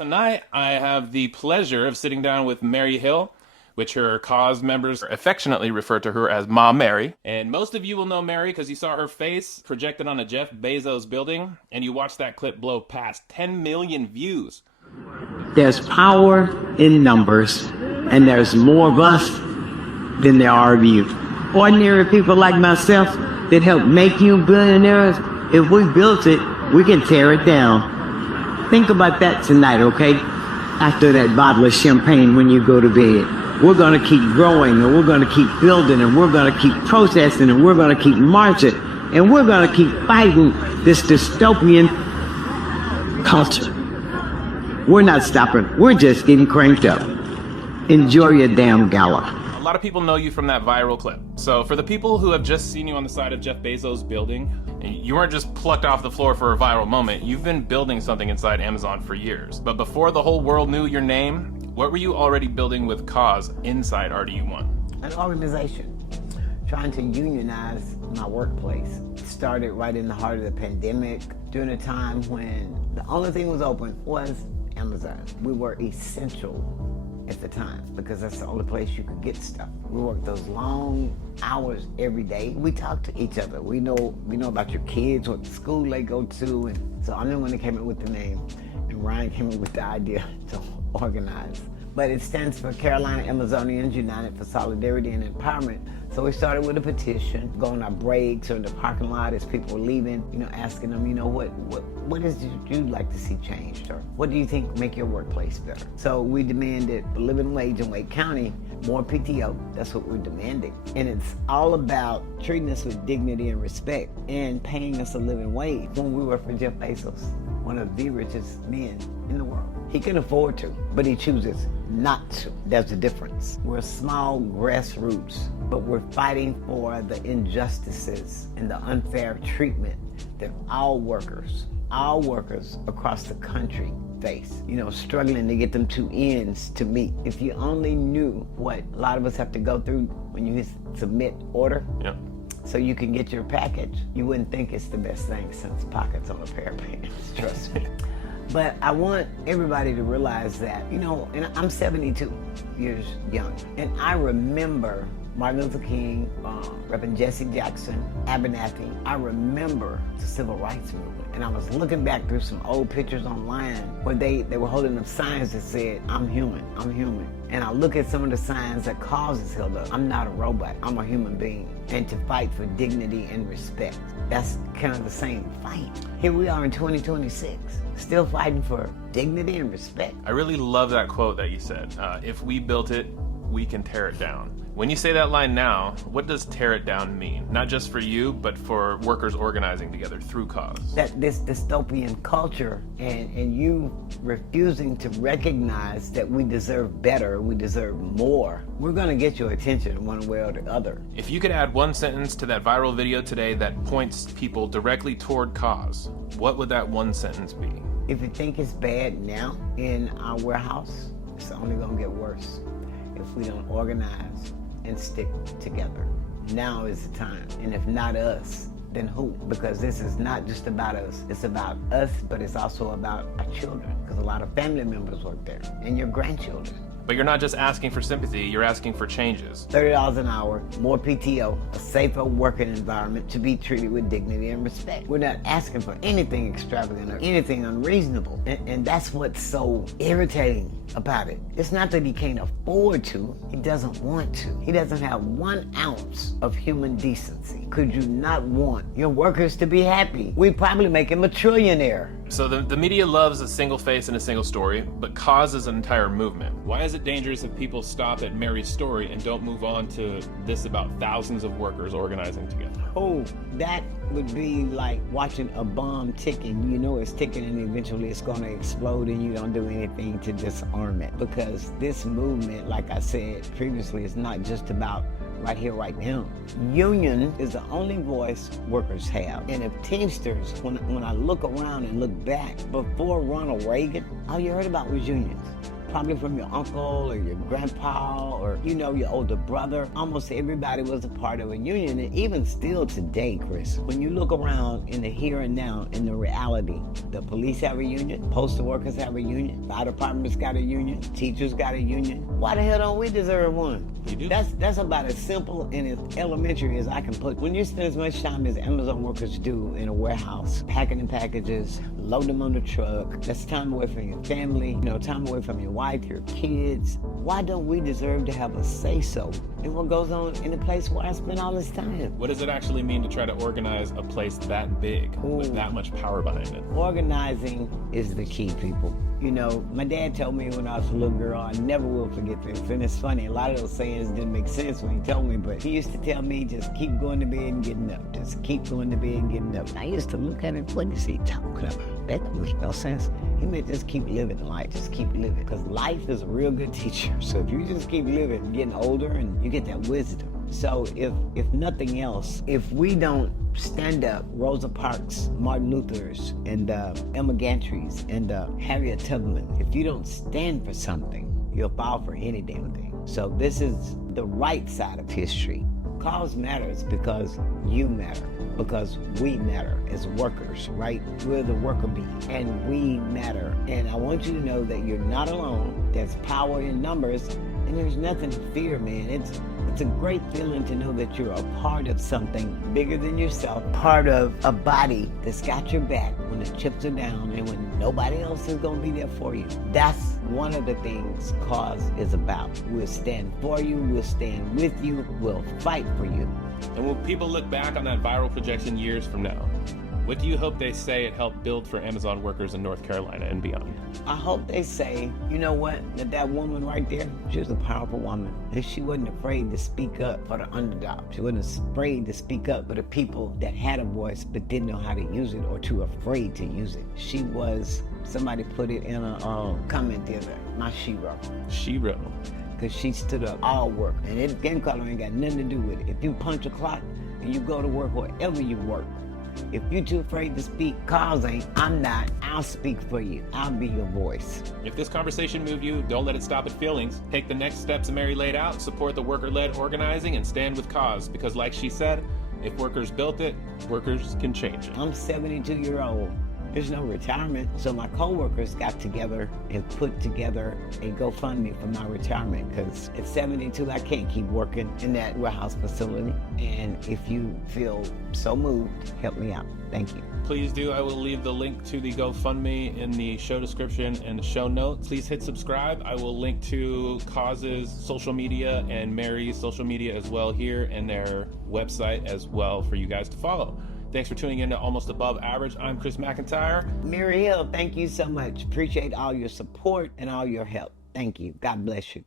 Tonight, I have the pleasure of sitting down with Mary Hill, which her C.A.U.S.E members affectionately refer to her as Ma Mary. And most of you will know Mary because you saw her face projected on a Jeff Bezos building, and you watched that clip blow past 10 million views. There's power in numbers, and there's more of us than there are of you. Ordinary people like myself that help make you billionaires, if we built it, we can tear it down. Think about that tonight, okay? After that bottle of champagne when you go to bed. We're going to keep growing, and we're going to keep building, and we're going to keep protesting, and we're going to keep marching, and we're going to keep fighting this dystopian culture. We're not stopping. We're just getting cranked up. Enjoy your damn gala. A lot of people know you from that viral clip. So for the people who have just seen you on the side of Jeff Bezos' building, you weren't just plucked off the floor for a viral moment. You've been building something inside Amazon for years. But before the whole world knew your name, what were you already building with C.A.U.S.E inside RDU1? An organization trying to unionize my workplace. It started right in the heart of the pandemic, during a time when the only thing was open was Amazon. We were essential at the time because that's the only place you could get stuff. We worked those long hours every day. We talk to each other. We know about your kids, what school they go to, and so I'm the one that came up with the name, and Ryan came up with the idea to organize. But it stands for Carolina Amazonians United for Solidarity and Empowerment. So we started with a petition, going our breaks or in the parking lot as people were leaving, asking them, what is it you'd like to see changed? Or what do you think make your workplace better? So we demanded a living wage in Wake County, more PTO, that's what we're demanding. And it's all about treating us with dignity and respect and paying us a living wage. When we work for Jeff Bezos, one of the richest men in the world. He can afford to, but he chooses not to. There's a difference. We're a small grassroots, but we're fighting for the injustices and the unfair treatment that all workers across the country face. Struggling to get them two ends to meet. If you only knew what a lot of us have to go through when you submit order, so you can get your package, you wouldn't think it's the best thing since pockets on a pair of pants, trust me. But I want everybody to realize that, and I'm 72 years young, and I remember Martin Luther King, Reverend Jesse Jackson, Abernathy. I remember the Civil Rights Movement, and I was looking back through some old pictures online where they were holding up signs that said, I'm human, I'm human. And I look at some of the signs that C.A.U.S.E has held up. I'm not a robot, I'm a human being. And to fight for dignity and respect. That's kind of the same fight. Here we are in 2026, still fighting for dignity and respect. I really love that quote that you said. If we built it, we can tear it down. When you say that line now, what does tear it down mean? Not just for you, but for workers organizing together through C.A.U.S.E. That this dystopian culture and you refusing to recognize that we deserve better, we deserve more, we're gonna get your attention one way or the other. If you could add one sentence to that viral video today that points people directly toward C.A.U.S.E, what would that one sentence be? If you think it's bad now in our warehouse, it's only gonna get worse if we don't organize and stick together. Now is the time. And if not us, then who? Because this is not just about us. It's about us, but it's also about our children. Because a lot of family members work there, and your grandchildren. But you're not just asking for sympathy, you're asking for changes. $30 an hour, more PTO, a safer working environment to be treated with dignity and respect. We're not asking for anything extravagant or anything unreasonable. And that's what's so irritating about it. It's not that he can't afford to, he doesn't want to. He doesn't have 1 ounce of human decency. Could you not want your workers to be happy? We'd probably make him a trillionaire. So the media loves a single face and a single story, but causes an entire movement. Why is it dangerous if people stop at Mary's story and don't move on to this about thousands of workers organizing together? Oh, that would be like watching a bomb ticking. You know it's ticking and eventually it's going to explode and you don't do anything to disarm it. Because this movement, like I said previously, is not just about right here, right now. Union is the only voice workers have. And if Teamsters, when I look around and look back, before Ronald Reagan, all you heard about was unions. probably from your uncle or your grandpa or, your older brother. Almost everybody was a part of a union. And even still today, Chris, when you look around in the here and now, in the reality, the police have a union, postal workers have a union, fire departments got a union, teachers got a union. Why the hell don't we deserve one? You do? That's about as simple and as elementary as I can put. When you spend as much time as Amazon workers do in a warehouse, packing in packages, loading them on the truck, that's time away from your family, time away from your wife, your kids. Why don't we deserve to have a say-so in what goes on in the place where I spend all this time? What does it actually mean to try to organize a place that big with that much power behind it? Organizing is the key, people. My dad told me when I was a little girl, I never will forget this. And it's funny, a lot of those sayings didn't make sense when he told me, but he used to tell me, just keep going to bed and getting up. Just keep going to bed and getting up. And I used to look at him, what is he talking about? That don't make no sense. He meant just keep living life, just keep living. Because life is a real good teacher. So if you just keep living, getting older, and you get that wisdom. So if nothing else, if we don't stand up, Rosa Parks, Martin Luther's, and Emma Gantry's, and Harriet Tubman, if you don't stand for something, you'll fall for any damn thing. So this is the right side of history. Cause matters because you matter, because we matter as workers, right? We're the worker bee, and we matter. And I want you to know that you're not alone. There's power in numbers, and there's nothing to fear, man. It's a great feeling to know that you're a part of something bigger than yourself, part of a body that's got your back when the chips are down and when nobody else is gonna be there for you. That's one of the things C.A.U.S.E is about. We'll stand for you, we'll stand with you, we'll fight for you. And when people look back on that viral projection years from now, what do you hope they say it helped build for Amazon workers in North Carolina and beyond? I hope they say, you know what, that woman right there, she was a powerful woman. And she wasn't afraid to speak up for the underdog. She wasn't afraid to speak up for the people that had a voice but didn't know how to use it or too afraid to use it. She was, somebody put it in a comment the other, my shero. Shero. Because she stood up all work. And it game color ain't got nothing to do with it. If you punch a clock and you go to work wherever you work, if you're too afraid to speak, C.A.U.S.E ain't, I'm not. I'll speak for you. I'll be your voice. If this conversation moved you, don't let it stop at feelings. Take the next steps Mary laid out, support the worker-led organizing, and stand with C.A.U.S.E. Because like she said, if workers built it, workers can change it. I'm 72-year-old. There's no retirement. So my coworkers got together and put together a GoFundMe for my retirement because at 72, I can't keep working in that warehouse facility. And if you feel so moved, help me out. Thank you. Please do. I will leave the link to the GoFundMe in the show description and the show notes. Please hit subscribe. I will link to C.A.U.S.E's social media and Mary's social media as well here and their website as well for you guys to follow. Thanks for tuning in to Almost Above Average. I'm Chris McIntyre. Mary Hill, thank you so much. Appreciate all your support and all your help. Thank you. God bless you.